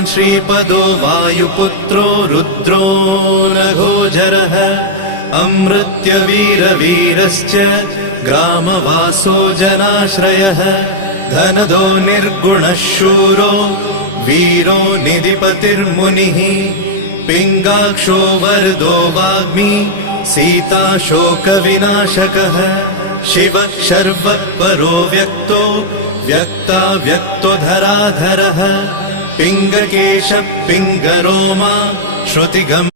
श्रीमान् श्रीपदो वायुपुत्रो रुद्रो नघोजरः अमृत्यवीरवीरश्च ग्रामवासो जनाश्रयः धनदो निर्गुणः शूरो वीरो निधिपतिर्मुनिः पिङ्गाक्षो वरदो वाग्मी सीता शोकविनाशकः शिवः शर्वः परो व्यक्तो व्यक्ता व्यक्तो धराधरः पिङ्गकेशः पिङ्गरोमा श्रुतिगम्